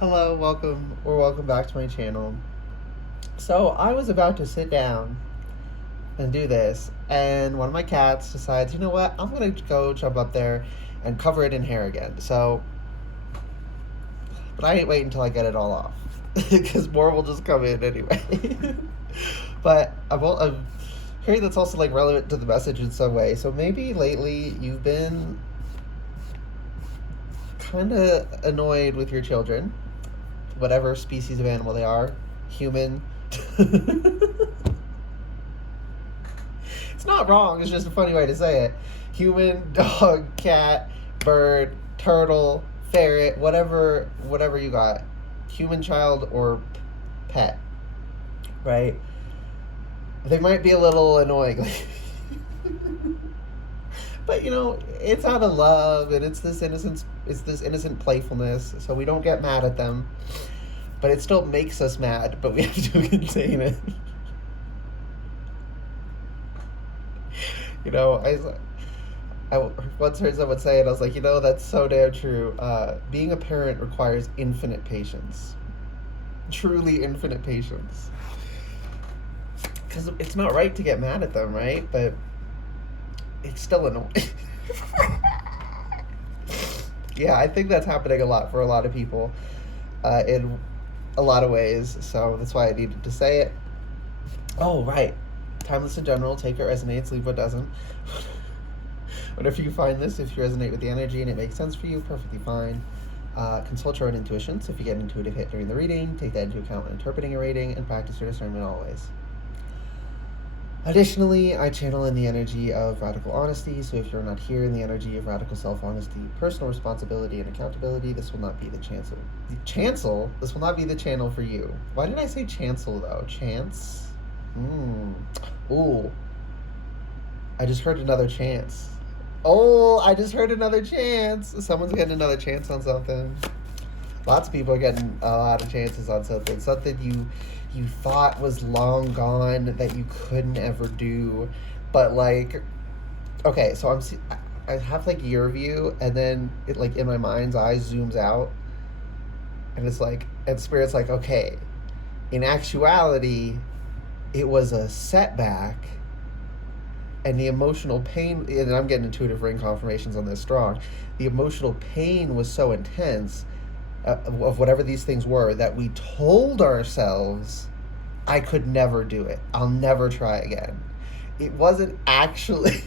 Hello, welcome back to my channel. So I was about to sit down and do this, and one of my cats decides, you know what, I'm gonna go jump up there and cover it in hair again. But I ain't waiting until I get it all off, because more will just come in anyway. But I've heard that's also like relevant to the message in some way. So maybe lately you've been kind of annoyed with your children, whatever species of animal they are, human. It's not wrong, it's just a funny way to say it. Human, dog, cat, bird, turtle, ferret, whatever you got. Human child or pet, right? They might be a little annoying. But it's out of love, and it's this innocent playfulness, so we don't get mad at them. But it still makes us mad, but we have to contain it. you know, I once heard someone say it. I was like, that's so damn true. Being a parent requires infinite patience, truly infinite patience. Because it's not right to get mad at them, right? But it's still annoying. Yeah, I think that's happening a lot for a lot of people, in a lot of ways. So that's why I needed to say it. Oh, right. Timeless in general. Take what resonates, leave what doesn't. Whatever you find this, if you resonate with the energy and it makes sense for you, perfectly fine. Consult your own intuition. So if you get an intuitive hit during the reading, take that into account when interpreting a reading, and practice your discernment always. Additionally, I channel in the energy of radical honesty, so if you're not here in the energy of radical self-honesty, personal responsibility, and accountability, this will not be the chancel. Chancel? This will not be the channel for you. Why did I say chancel, though? Chance? Ooh. I just heard another chance. Oh, I just heard another chance. Someone's getting another chance on something. Lots of people are getting a lot of chances on something. Something you thought was long gone that you couldn't ever do. But okay, so I have your view, and then it in my mind's eye zooms out, and it's and Spirit's okay, in actuality, it was a setback, and the emotional pain, and I'm getting intuitive ring confirmations on this strong, the emotional pain was so intense, of whatever these things were, that we told ourselves, I could never do it. I'll never try again. It wasn't actually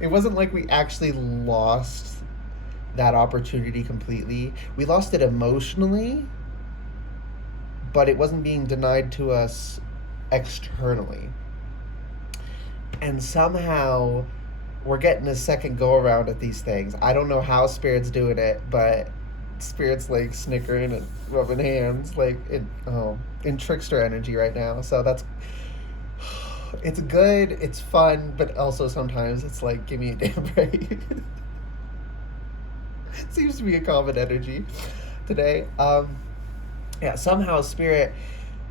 it wasn't like we actually lost that opportunity completely. We lost it emotionally, but it wasn't being denied to us externally. And somehow we're getting a second go around at these things. I don't know how Spirit's doing it, but Spirit's snickering and rubbing hands in trickster energy right now. So it's good, it's fun, but also sometimes it's give me a damn break. Seems to be a common energy today. Yeah, somehow Spirit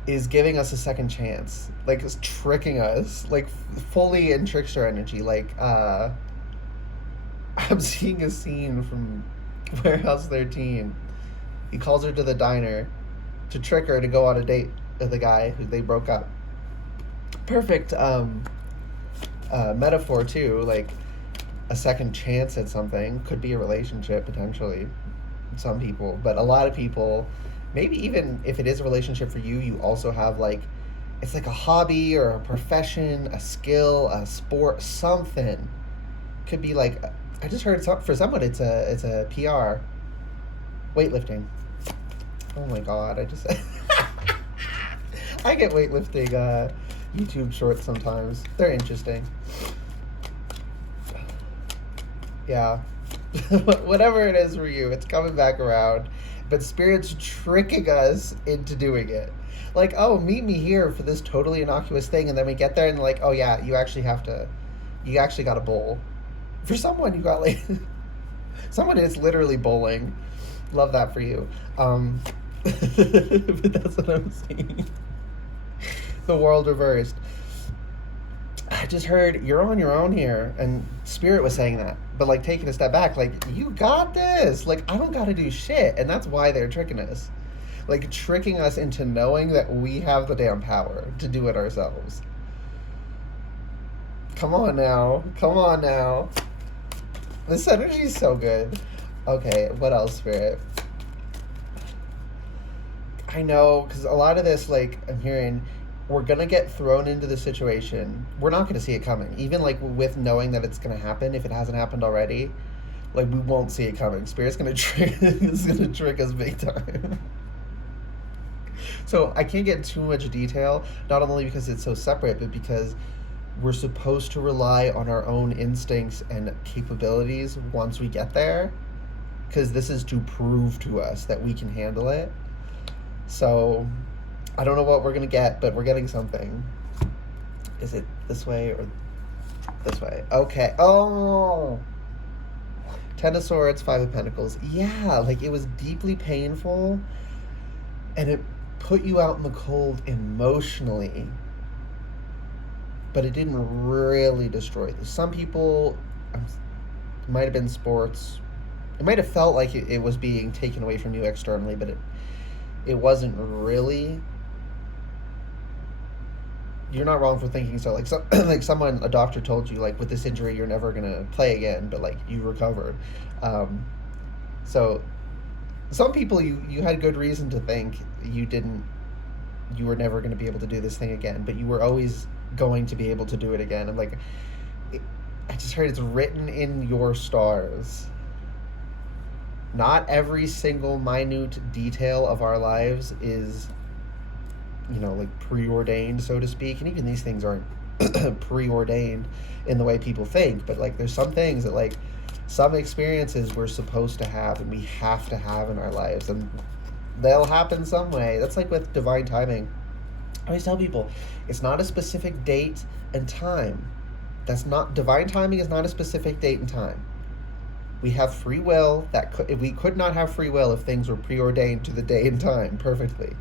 is giving us a second chance, it's tricking us, fully in trickster energy. I'm seeing a scene from Warehouse 13. He calls her to the diner to trick her to go on a date with the guy who they broke up. Perfect metaphor too, a second chance at something could be a relationship potentially. Some people, but a lot of people, maybe even if it is a relationship for you, you also have it's a hobby or a profession, a skill, a sport, something. Could be I just heard for someone it's a PR, weightlifting. Oh my god, I just I get weightlifting YouTube shorts sometimes. They're interesting. Yeah. Whatever it is for you, it's coming back around. But Spirit's tricking us into doing it. Oh, meet me here for this totally innocuous thing, and then we get there and oh yeah, you actually got a bowl. For someone, you got someone is literally bowling. Love that for you. But that's what I'm seeing. The world reversed. just heard you're on your own here, and Spirit was saying that, but like taking a step back, like you got this. Like I don't got to do shit, and that's why they're tricking us, like tricking us into knowing that we have the damn power to do it ourselves. Come on now, come on now. This energy is so good. Okay, what else, Spirit? I know, because a lot of this, like, I'm hearing, we're going to get thrown into the situation. We're not going to see it coming. Even, like, with knowing that it's going to happen, if it hasn't happened already, like, we won't see it coming. Spirit's going to trick us big time. So I can't get too much detail, not only because it's so separate, but because we're supposed to rely on our own instincts and capabilities once we get there, because this is to prove to us that we can handle it. So I don't know what we're going to get, but we're getting something. Is it this way or this way? Okay. Oh! Ten of Swords, Five of Pentacles. Yeah, like it was deeply painful, and it put you out in the cold emotionally, but it didn't really destroy you. Some people, it might have been sports. It might have felt like it was being taken away from you externally, but it wasn't really. You're not wrong for thinking so. Like like someone, a doctor told you, like with this injury, you're never gonna play again, but like you recovered. So some people, you had good reason to think you were never going to be able to do this thing again, but you were always going to be able to do it again. I'm like, I just heard it's written in your stars. Not every single minute detail of our lives is, like preordained, so to speak. And even these things aren't preordained in the way people think, but like there's some things that like some experiences we're supposed to have and we have to have in our lives, and they'll happen some way. That's like with divine timing. I always tell people, it's not a specific date and time. Divine timing is not a specific date and time. We have free will. We could not have free will if things were preordained to the day and time perfectly.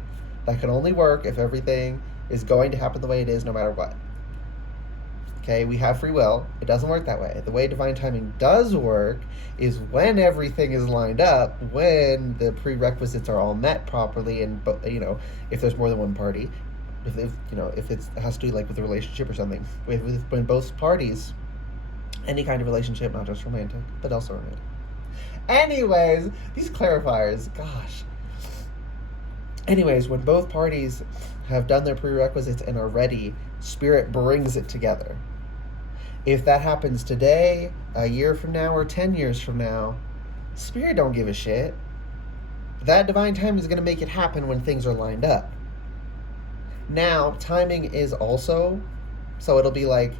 That can only work if everything is going to happen the way it is no matter what. Okay, we have free will. It doesn't work that way. The way divine timing does work is when everything is lined up, when the prerequisites are all met properly, and if there's more than one party, if it has to do like with a relationship or something, when both parties, any kind of relationship, not just romantic, but also romantic. Anyways, these clarifiers, gosh. Anyways, when both parties have done their prerequisites and are ready, Spirit brings it together. If that happens today, a year from now, or 10 years from now, Spirit don't give a shit. That divine timing is going to make it happen when things are lined up. Now, timing is also, so it'll be like,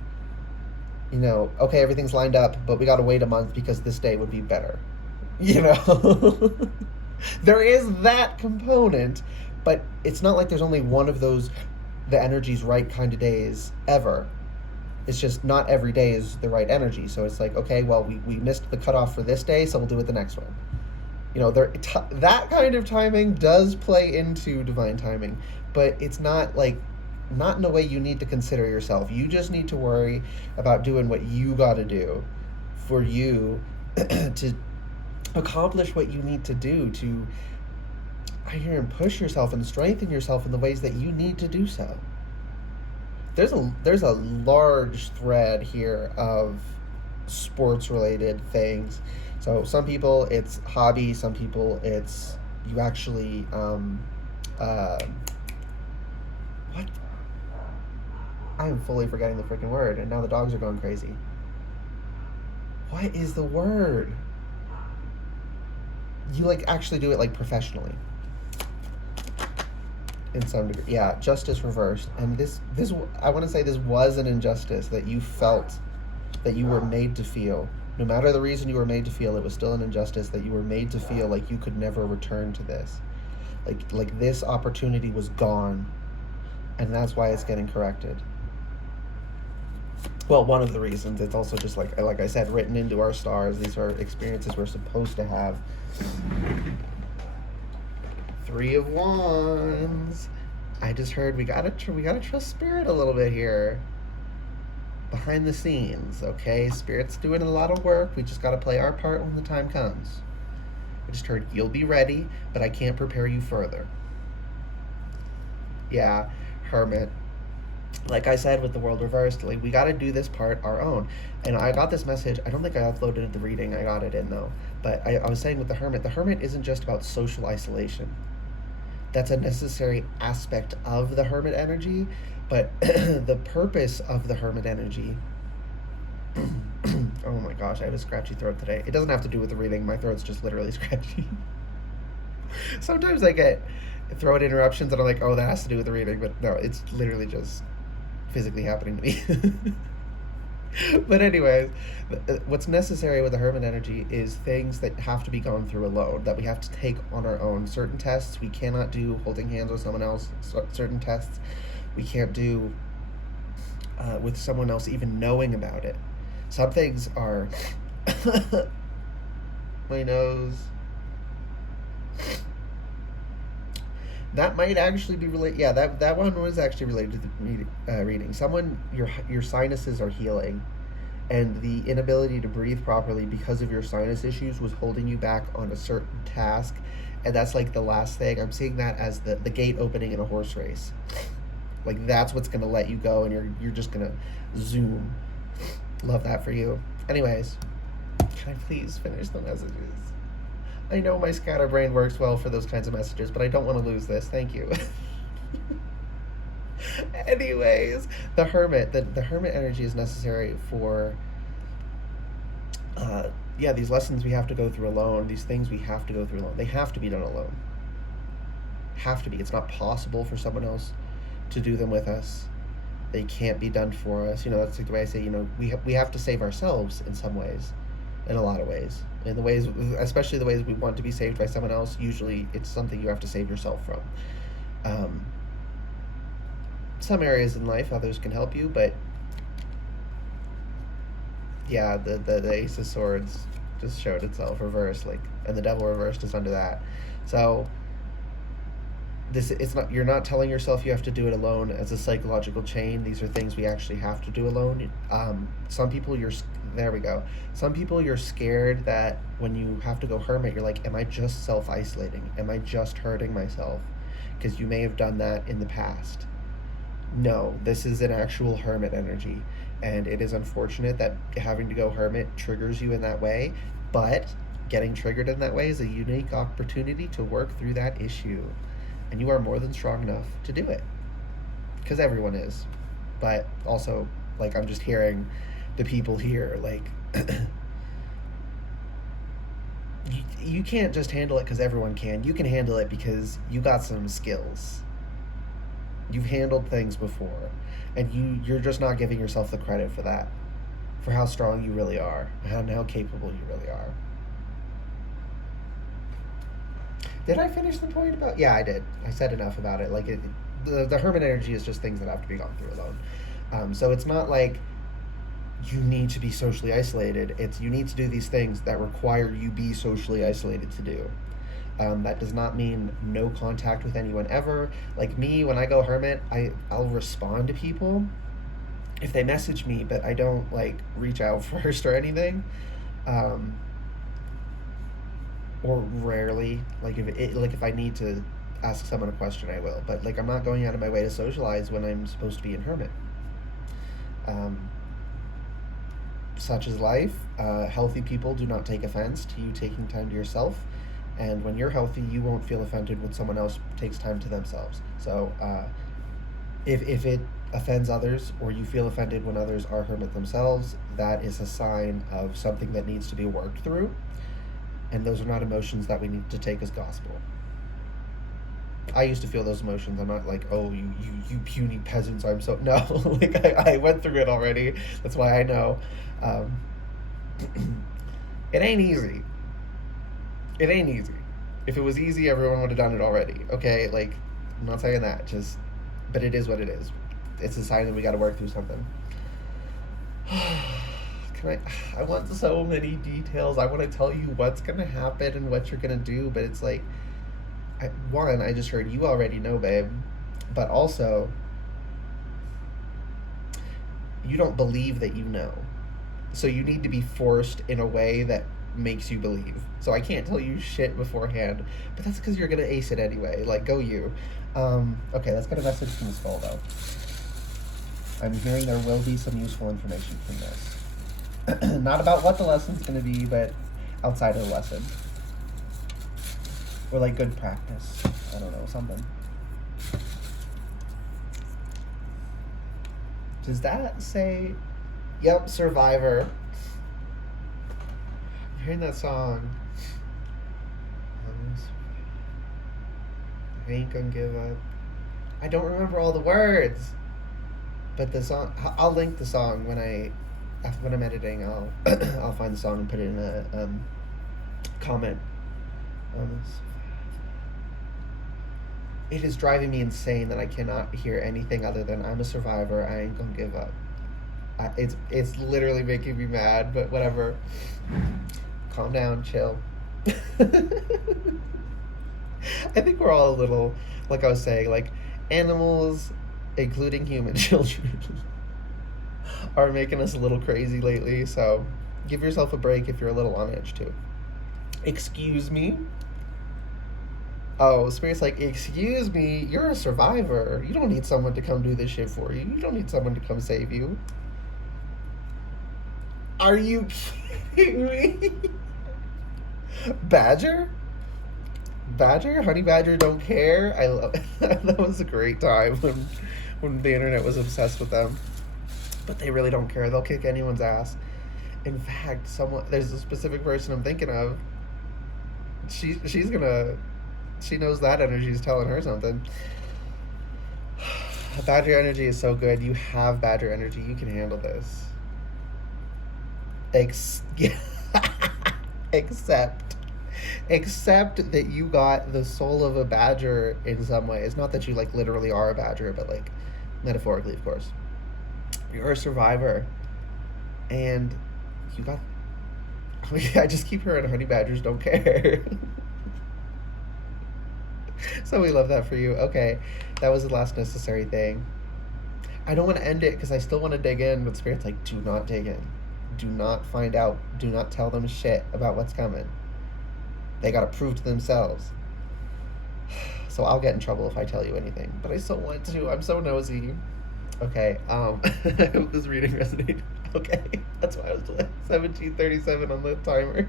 okay, everything's lined up, but we got to wait a month because this day would be better. There is that component, but it's not like there's only one of those, the energy's right kind of days ever. It's just not every day is the right energy. So it's like, okay, well, we missed the cutoff for this day, so we'll do it the next one. That kind of timing does play into divine timing, but it's not in a way you need to consider yourself. You just need to worry about doing what you got to do for you to accomplish what you need to do to, push yourself and strengthen yourself in the ways that you need to do so. There's a large thread here of sports related things. So some people it's hobby, some people it's you actually what? I am fully forgetting the freaking word, and now the dogs are going crazy. What is the word? You actually do it professionally. In some degree, yeah, justice reversed, and this I want to say this was an injustice that you felt, that you were made to feel. No matter the reason you were made to feel, it was still an injustice that you were made to feel like you could never return to this, like this opportunity was gone, and that's why it's getting corrected. Well, one of the reasons. It's also just like I said, written into our stars. These are experiences we're supposed to have. Three of Wands. I just heard we gotta trust Spirit a little bit here. behind the scenes, okay? Spirit's doing a lot of work. We just got to play our part when the time comes. I just heard you'll be ready, but I can't prepare you further. Yeah, Hermit. Like I said with the world reversed, like we got to do this part our own. And I got this message. I don't think I uploaded the reading. I got it in though. But I was saying with the Hermit isn't just about social isolation. That's a necessary aspect of the Hermit energy, but the purpose of the Hermit energy. Oh my gosh, I have a scratchy throat today. It doesn't have to do with the reading. My throat's just literally scratchy. Sometimes I get throat interruptions and I'm like, oh, that has to do with the reading, but no, it's literally just physically happening to me. But anyways, what's necessary with the Hermit energy is things that have to be gone through alone, that we have to take on our own. Certain tests we cannot do holding hands with someone else. Certain tests we can't do with someone else even knowing about it. Some things are my nose. That might actually be related. Yeah, that one was actually related to the reading. Someone, your sinuses are healing, and the inability to breathe properly because of your sinus issues was holding you back on a certain task, and that's like the last thing. I'm seeing that as the gate opening in a horse race. Like that's what's gonna let you go, and you're just gonna zoom. Love that for you. Anyways, can I please finish the messages? I know my scatterbrain works well for those kinds of messages, but I don't want to lose this. Thank you. Anyways, the Hermit. The Hermit energy is necessary for, these lessons we have to go through alone. These things we have to go through alone. They have to be done alone. Have to be. It's not possible for someone else to do them with us. They can't be done for us. That's like the way I say, we have to save ourselves in some ways, in a lot of ways. In the ways, especially the ways we want to be saved by someone else, usually it's something you have to save yourself from. Some areas in life, others can help you, but yeah, the Ace of Swords just showed itself reversed, and the Devil reversed is under that. So you're not telling yourself you have to do it alone as a psychological chain. These are things we actually have to do alone. Some people some people you're scared that when you have to go Hermit, you're like, am I just self-isolating? Am I just hurting myself? Because you may have done that in the past. No, this is an actual Hermit energy, and it is unfortunate that having to go Hermit triggers you in that way, but getting triggered in that way is a unique opportunity to work through that issue. And you are more than strong enough to do it. Because everyone is. But also, I'm just hearing the people here, you can't just handle it because everyone can. You can handle it because you got some skills. You've handled things before. And you're just not giving yourself the credit for that. For how strong you really are. And how capable you really are. Did I finish the point about? Yeah, I did. I said enough about it. The Hermit energy is just things that have to be gone through alone. So it's not like you need to be socially isolated. It's you need to do these things that require you be socially isolated to do. That does not mean no contact with anyone ever. Like me, when I go Hermit, I'll respond to people if they message me, but I don't reach out first or anything. Or rarely, if I need to ask someone a question, I will. But I'm not going out of my way to socialize when I'm supposed to be in Hermit. Such is life. Healthy people do not take offense to you taking time to yourself, and when you're healthy, you won't feel offended when someone else takes time to themselves. So, if it offends others, or you feel offended when others are Hermit themselves, that is a sign of something that needs to be worked through. And those are not emotions that we need to take as gospel. I used to feel those emotions. I'm not like, oh, you puny peasants. I'm so no. I went through it already. That's why I know. It ain't easy. It ain't easy. If it was easy, everyone would have done it already. Okay, I'm not saying that. But it is what it is. It's a sign that we got to work through something. I want so many details. I want to tell you what's going to happen and what you're going to do, but it's I just heard you already know, babe, but also You don't believe that you know. So you need to be forced in a way that makes you believe. So I can't tell you shit beforehand, but that's because you're gonna ace it anyway. Like, go you. Okay, let's get a message from the skull though. I'm hearing there will be some useful information from this. Not about what the lesson's gonna be, but outside of the lesson. Or like good practice. I don't know, something. Does that say, yep, Survivor. I'm hearing that song. I ain't gonna give up. I don't remember all the words. But the song, I'll link the song when I'm editing. I'll find the song and put it in a comment on this. It is driving me insane that I cannot hear anything other than "I'm a survivor. I ain't gonna give up." It's literally making me mad. But whatever. Calm down, chill. I think we're all a little, like I was saying, like animals, including human children, are making us a little crazy lately. So give yourself a break if you're a little on edge too. Excuse me? Oh, Spirit's like, excuse me, you're a survivor. You don't need someone to come do this shit for you. You don't need someone to come save you. Are you kidding me? Badger? Badger? Honey Badger don't care? I love that was a great time when the internet was obsessed with them. But they really don't care. They'll kick anyone's ass. In fact, there's a specific person I'm thinking of. She knows that energy is telling her something. Badger energy is so good. You have Badger energy. You can handle this. Except that you got the soul of a badger in some ways. Not that you like literally are a badger, but like metaphorically, of course. You're a survivor, and you got. I just keep hearing honey badgers don't care. So we love that for you. Okay, that was the last necessary thing. I don't want to end it because I still want to dig in, but Spirit's like, do not dig in. Do not find out. Do not tell them shit about what's coming. They gotta prove to themselves. So I'll get in trouble if I tell you anything, but I still want to. I'm so nosy. Okay, I hope this reading resonated. Okay, that's why I was like 17:37 on the timer.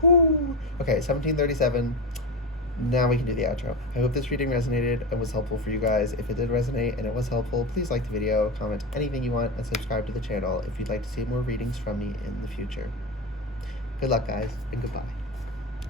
Whew. Okay, 17:37. Now we can do the outro. I hope this reading resonated and was helpful for you guys. If it did resonate and it was helpful, please like the video, comment anything you want, and subscribe to the channel if you'd like to see more readings from me in the future. Good luck, guys, and goodbye.